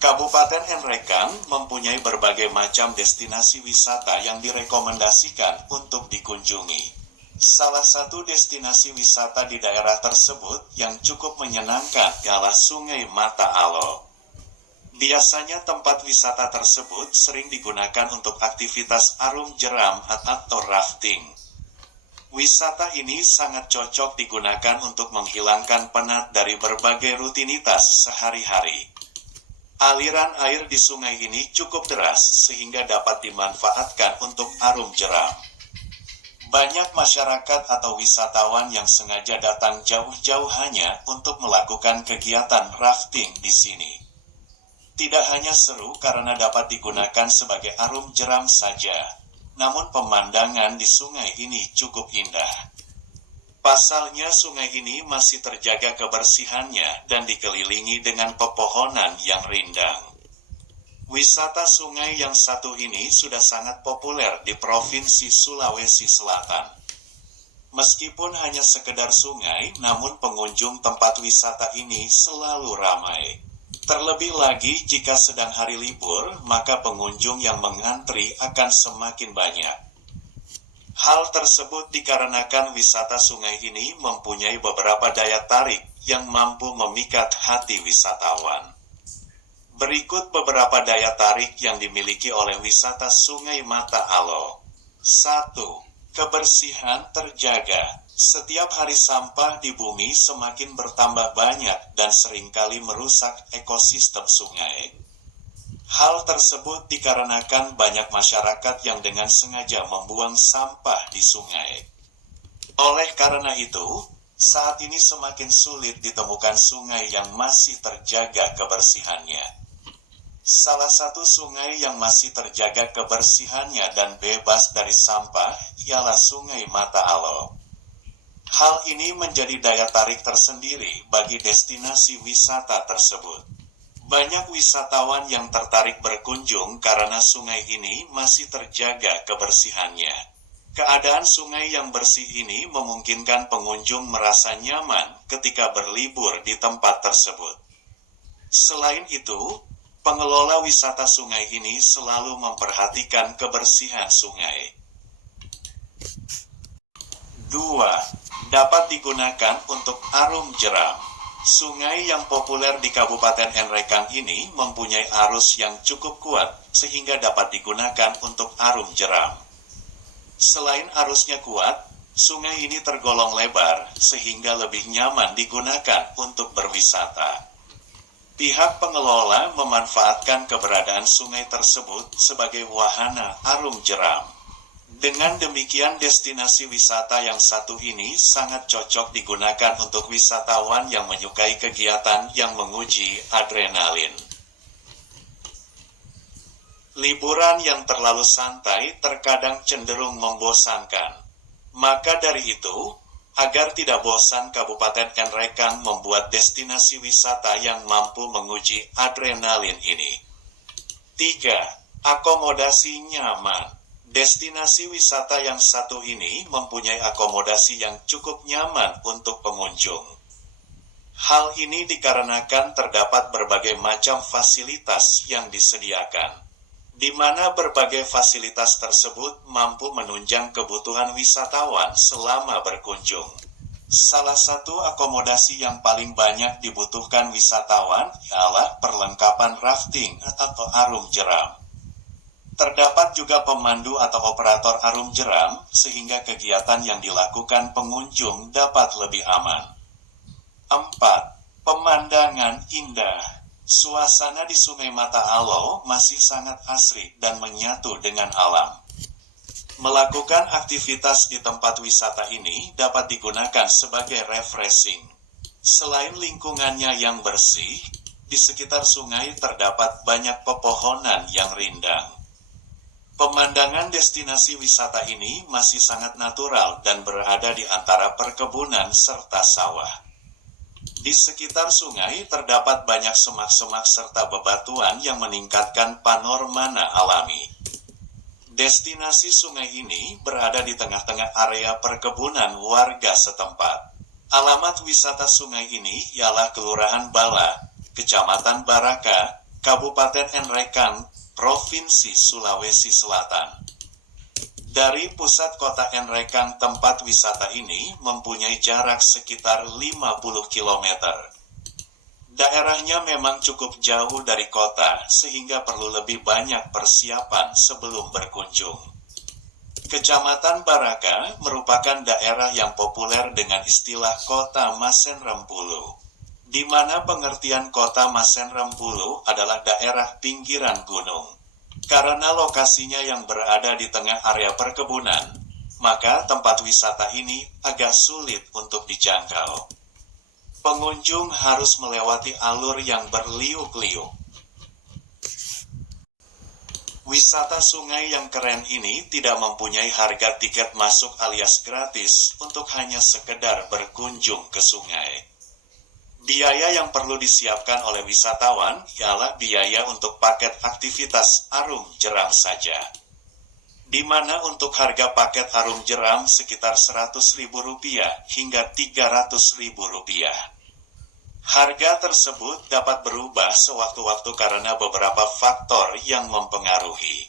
Kabupaten Enrekang mempunyai berbagai macam destinasi wisata yang direkomendasikan untuk dikunjungi. Salah satu destinasi wisata di daerah tersebut yang cukup menyenangkan ialah Sungai Mata Alo. Biasanya tempat wisata tersebut sering digunakan untuk aktivitas arum jeram atau rafting. Wisata ini sangat cocok digunakan untuk menghilangkan penat dari berbagai rutinitas sehari-hari. Aliran air di sungai ini cukup deras sehingga dapat dimanfaatkan untuk arum jeram. Banyak masyarakat atau wisatawan yang sengaja datang jauh-jauh hanya untuk melakukan kegiatan rafting di sini. Tidak hanya seru karena dapat digunakan sebagai arum jeram saja, namun pemandangan di sungai ini cukup indah. Pasalnya sungai ini masih terjaga kebersihannya dan dikelilingi dengan pepohonan yang rindang. Wisata sungai yang satu ini sudah sangat populer di Provinsi Sulawesi Selatan. Meskipun hanya sekedar sungai, namun pengunjung tempat wisata ini selalu ramai. Terlebih lagi jika sedang hari libur, maka pengunjung yang mengantri akan semakin banyak. Hal tersebut dikarenakan wisata sungai ini mempunyai beberapa daya tarik yang mampu memikat hati wisatawan. Berikut beberapa daya tarik yang dimiliki oleh wisata Sungai Mata Alo. 1. Kebersihan terjaga. Setiap hari sampah di bumi semakin bertambah banyak dan seringkali merusak ekosistem sungai. Hal tersebut dikarenakan banyak masyarakat yang dengan sengaja membuang sampah di sungai. Oleh karena itu, saat ini semakin sulit ditemukan sungai yang masih terjaga kebersihannya. Salah satu sungai yang masih terjaga kebersihannya dan bebas dari sampah ialah Sungai Mata Alo. Hal ini menjadi daya tarik tersendiri bagi destinasi wisata tersebut. Banyak wisatawan yang tertarik berkunjung karena sungai ini masih terjaga kebersihannya. Keadaan sungai yang bersih ini memungkinkan pengunjung merasa nyaman ketika berlibur di tempat tersebut. Selain itu, pengelola wisata sungai ini selalu memperhatikan kebersihan sungai. 2. Dapat digunakan untuk arum jeram. Sungai yang populer di Kabupaten Enrekang ini mempunyai arus yang cukup kuat sehingga dapat digunakan untuk arum jeram. Selain arusnya kuat, sungai ini tergolong lebar sehingga lebih nyaman digunakan untuk berwisata. Pihak pengelola memanfaatkan keberadaan sungai tersebut sebagai wahana arum jeram. Dengan demikian destinasi wisata yang satu ini sangat cocok digunakan untuk wisatawan yang menyukai kegiatan yang menguji adrenalin. Liburan yang terlalu santai terkadang cenderung membosankan. Maka dari itu, agar tidak bosan Kabupaten Enrekang membuat destinasi wisata yang mampu menguji adrenalin ini. 3. Akomodasi nyaman. Destinasi wisata yang satu ini mempunyai akomodasi yang cukup nyaman untuk pengunjung. Hal ini dikarenakan terdapat berbagai macam fasilitas yang disediakan, di mana berbagai fasilitas tersebut mampu menunjang kebutuhan wisatawan selama berkunjung. Salah satu akomodasi yang paling banyak dibutuhkan wisatawan ialah perlengkapan rafting atau arum jeram. Terdapat juga pemandu atau operator arum jeram, sehingga kegiatan yang dilakukan pengunjung dapat lebih aman. 4. Pemandangan indah. Suasana di Sungai Mata Alo masih sangat asri dan menyatu dengan alam. Melakukan aktivitas di tempat wisata ini dapat digunakan sebagai refreshing. Selain lingkungannya yang bersih, di sekitar sungai terdapat banyak pepohonan yang rindang. Pemandangan destinasi wisata ini masih sangat natural dan berada di antara perkebunan serta sawah. Di sekitar sungai terdapat banyak semak-semak serta bebatuan yang meningkatkan panorama alami. Destinasi sungai ini berada di tengah-tengah area perkebunan warga setempat. Alamat wisata sungai ini ialah Kelurahan Bala, Kecamatan Baraka, Kabupaten Enrekang, Provinsi Sulawesi Selatan. Dari pusat kota Enrekang, tempat wisata ini mempunyai jarak sekitar 50 km. Daerahnya memang cukup jauh dari kota, sehingga perlu lebih banyak persiapan sebelum berkunjung. Kecamatan Baraka merupakan daerah yang populer dengan istilah Kota Masen Rempulu, di mana pengertian Kota Masen Rempulu adalah daerah pinggiran gunung. Karena lokasinya yang berada di tengah area perkebunan, maka tempat wisata ini agak sulit untuk dijangkau. Pengunjung harus melewati alur yang berliuk-liuk. Wisata sungai yang keren ini tidak mempunyai harga tiket masuk alias gratis untuk hanya sekedar berkunjung ke sungai. Biaya yang perlu disiapkan oleh wisatawan ialah biaya untuk paket aktivitas arum jeram saja, di mana untuk harga paket arum jeram sekitar Rp100.000 hingga Rp300.000. Harga tersebut dapat berubah sewaktu-waktu karena beberapa faktor yang mempengaruhi.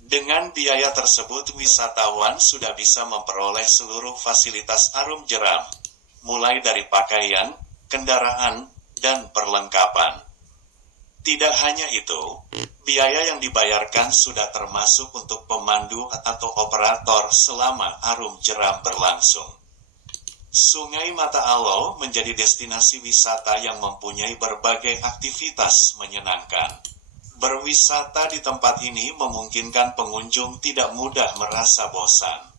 Dengan biaya tersebut, wisatawan sudah bisa memperoleh seluruh fasilitas arum jeram, mulai dari pakaian, kendaraan, dan perlengkapan. Tidak hanya itu, biaya yang dibayarkan sudah termasuk untuk pemandu atau operator selama arum jeram berlangsung. Sungai Mata Alo menjadi destinasi wisata yang mempunyai berbagai aktivitas menyenangkan. Berwisata di tempat ini memungkinkan pengunjung tidak mudah merasa bosan.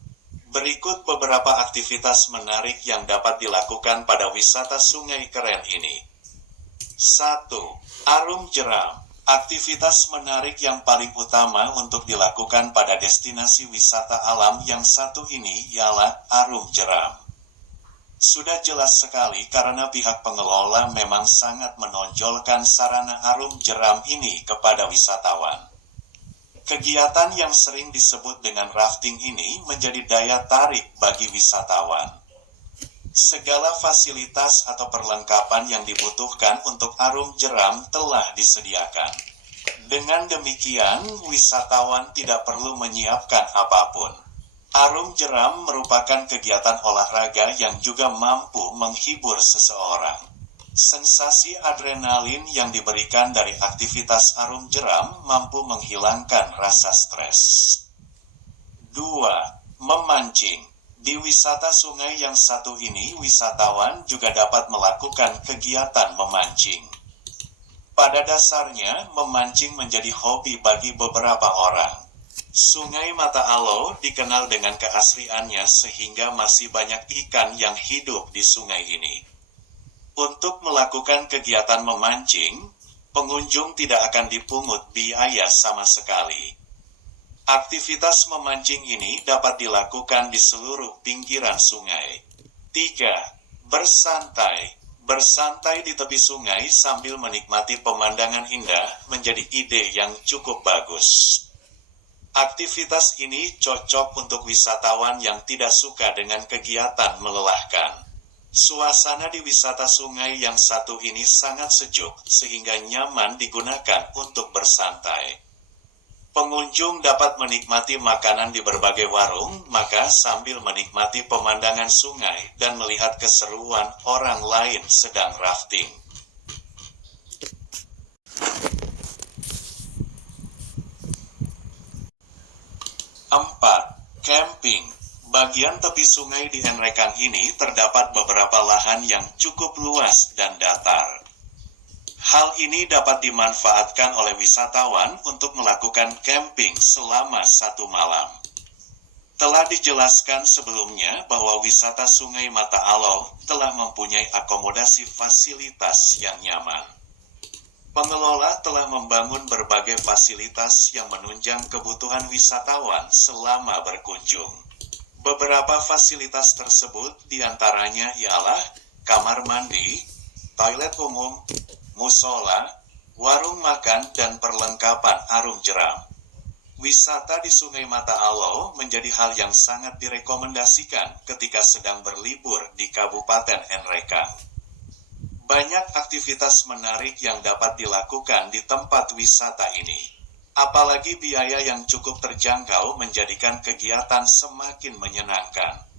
Berikut beberapa aktivitas menarik yang dapat dilakukan pada wisata sungai keren ini. 1. Arum jeram. Aktivitas menarik yang paling utama untuk dilakukan pada destinasi wisata alam yang satu ini ialah arum jeram. Sudah jelas sekali karena pihak pengelola memang sangat menonjolkan sarana arum jeram ini kepada wisatawan. Kegiatan yang sering disebut dengan rafting ini menjadi daya tarik bagi wisatawan. Segala fasilitas atau perlengkapan yang dibutuhkan untuk arum jeram telah disediakan. Dengan demikian, wisatawan tidak perlu menyiapkan apapun. Arum jeram merupakan kegiatan olahraga yang juga mampu menghibur seseorang. Sensasi adrenalin yang diberikan dari aktivitas arum jeram mampu menghilangkan rasa stres. 2. Memancing. Di wisata sungai yang satu ini, wisatawan juga dapat melakukan kegiatan memancing. Pada dasarnya, memancing menjadi hobi bagi beberapa orang. Sungai Mata Alo dikenal dengan keasriannya sehingga masih banyak ikan yang hidup di sungai ini. Untuk melakukan kegiatan memancing, pengunjung tidak akan dipungut biaya sama sekali. Aktivitas memancing ini dapat dilakukan di seluruh pinggiran sungai. 3. Bersantai. Bersantai di tepi sungai sambil menikmati pemandangan indah menjadi ide yang cukup bagus. Aktivitas ini cocok untuk wisatawan yang tidak suka dengan kegiatan melelahkan. Suasana di wisata sungai yang satu ini sangat sejuk, sehingga nyaman digunakan untuk bersantai. Pengunjung dapat menikmati makanan di berbagai warung, maka sambil menikmati pemandangan sungai dan melihat keseruan orang lain sedang rafting. 4. Camping. Bagian tepi sungai di Enrekang ini terdapat beberapa lahan yang cukup luas dan datar. Hal ini dapat dimanfaatkan oleh wisatawan untuk melakukan camping selama 1 malam. Telah dijelaskan sebelumnya bahwa wisata Sungai Mata Alo telah mempunyai akomodasi fasilitas yang nyaman. Pengelola telah membangun berbagai fasilitas yang menunjang kebutuhan wisatawan selama berkunjung. Beberapa fasilitas tersebut diantaranya ialah kamar mandi, toilet umum, musola, warung makan, dan perlengkapan arum jeram. Wisata di Sungai Mata Alo menjadi hal yang sangat direkomendasikan ketika sedang berlibur di Kabupaten Enrekang. Banyak aktivitas menarik yang dapat dilakukan di tempat wisata ini. Apalagi biaya yang cukup terjangkau menjadikan kegiatan semakin menyenangkan.